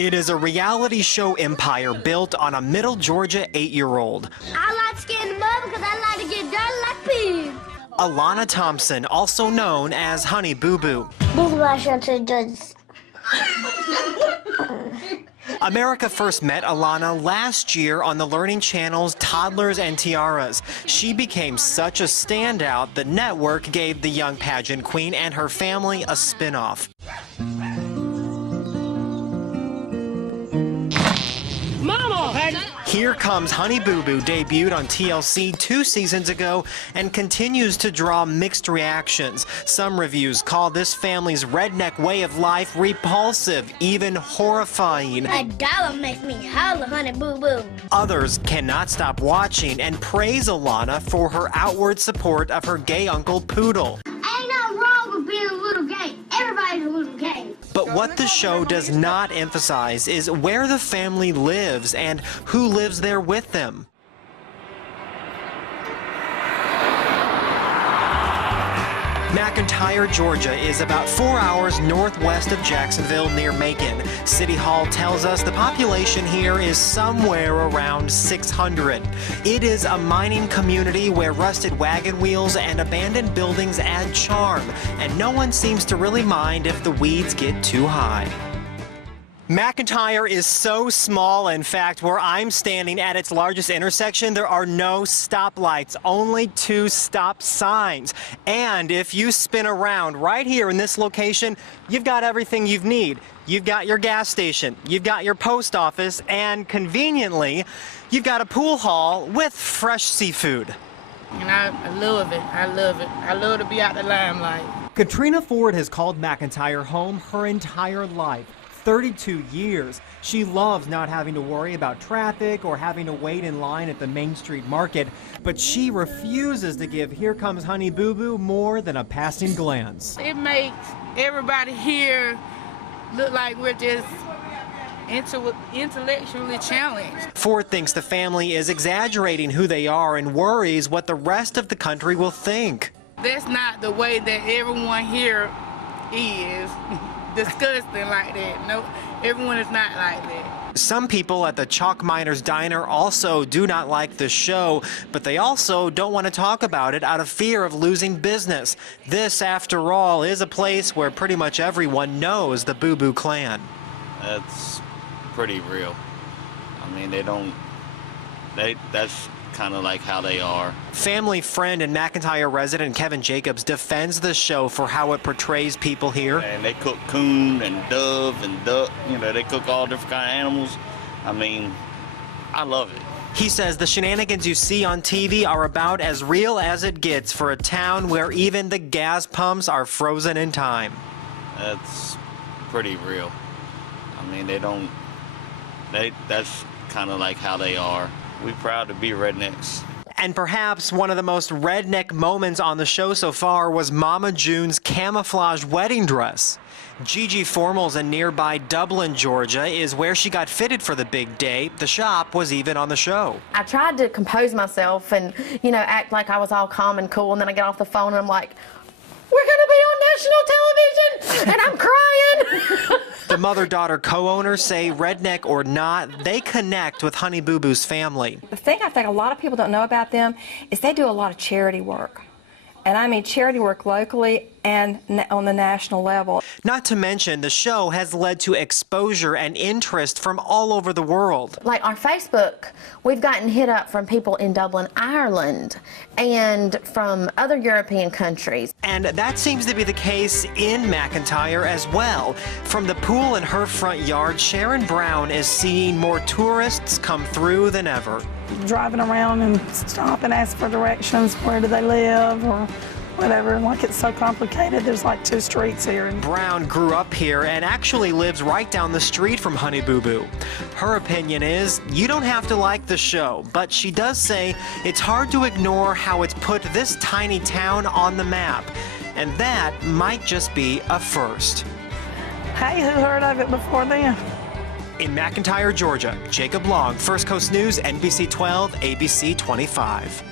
It is a reality show empire built on a middle Georgia 8-year-old. I like scaring them up because I like to get dirty like pigs. Alana Thompson, also known as Honeyboo Boo. This is what I show to the judges. America first met Alana last year on the Learning Channel's Toddlers and Tiaras. She became such a standout, the network gave the young pageant queen and her family a spin-off. Here Comes Honeyboo Boo debuted on TLC 2 seasons ago and continues to draw mixed reactions. Some reviews call this family's redneck way of life repulsive, even horrifying. A dollar makes me holler, Honeyboo Boo. Others cannot stop watching and praise Alana for her outward support of her gay uncle Poodle. Ain't nothing wrong with being a little gay. Everybody's a little gay. But what the show does not emphasize is where the family lives and who lives there with them. McIntyre, Georgia is about 4 hours northwest of Jacksonville near Macon. City Hall tells us the population here is somewhere around 600. It is a mining community where rusted wagon wheels and abandoned buildings add charm, and no one seems to really mind if the weeds get too high. McIntyre is so small, in fact, where I'm standing at its largest intersection, there are no stoplights, only 2 stop signs. And if you spin around right here in this location, you've got everything you need. You've got your gas station, you've got your post office, and conveniently, you've got a pool hall with fresh seafood. And I love it. I love it. I love to be out the limelight. Katrina Ford has called McIntyre home her entire life. 32 years. She loves not having to worry about traffic or having to wait in line at the Main Street Market, but she refuses to give Here Comes Honeyboo Boo more than a passing glance. It makes everybody here look like we're just intellectually challenged. Ford thinks the family is exaggerating who they are and worries what the rest of the country will think. That's not the way that everyone here is. Disgusting like that. No, everyone is not like that. Some people at the Chalk Miners Diner also do not like the show, but they also don't want to talk about it out of fear of losing business. This, after all, is a place where pretty much everyone knows the Boo Boo clan. That's pretty real. I mean, that's kind of like how they are. Family friend and McIntyre resident Kevin Jacobs defends the show for how it portrays people here. And they cook coon and dove and duck. You know, they cook all different kind of animals. I mean, I love it. He says the shenanigans you see on TV are about as real as it gets for a town where even the gas pumps are frozen in time. That's pretty real. I mean, that's kind of like how they are. We're proud to be rednecks. And perhaps one of the most redneck moments on the show so far was Mama June's camouflage wedding dress. Gigi Formals in nearby Dublin, Georgia, is where she got fitted for the big day. The shop was even on the show. I tried to compose myself and, act like I was all calm and cool, and then I get off the phone and I'm like, we're gonna be on national television, and I'm crying. The mother-daughter co-owners say, redneck or not, they connect with Honeyboo Boo's family. The thing I think a lot of people don't know about them is they do a lot of charity work. And I mean charity work locally and on the national level. Not to mention, the show has led to exposure and interest from all over the world. Like our Facebook, we've gotten hit up from people in Dublin, Ireland, and from other European countries. And that seems to be the case in McIntyre as well. From the pool in her front yard, Sharon Brown is seeing more tourists come through than ever. Driving around and stop and ask for directions, where do they live, or whatever. Like, it's so complicated. There's like 2 streets here. Brown grew up here and actually lives right down the street from Honeyboo Boo. Her opinion is, you don't have to like the show, but she does say it's hard to ignore how it's put this tiny town on the map. And that might just be a first. Hey, who heard of it before then? In McIntyre, Georgia, Jacob Long, First Coast News, NBC 12, ABC 25.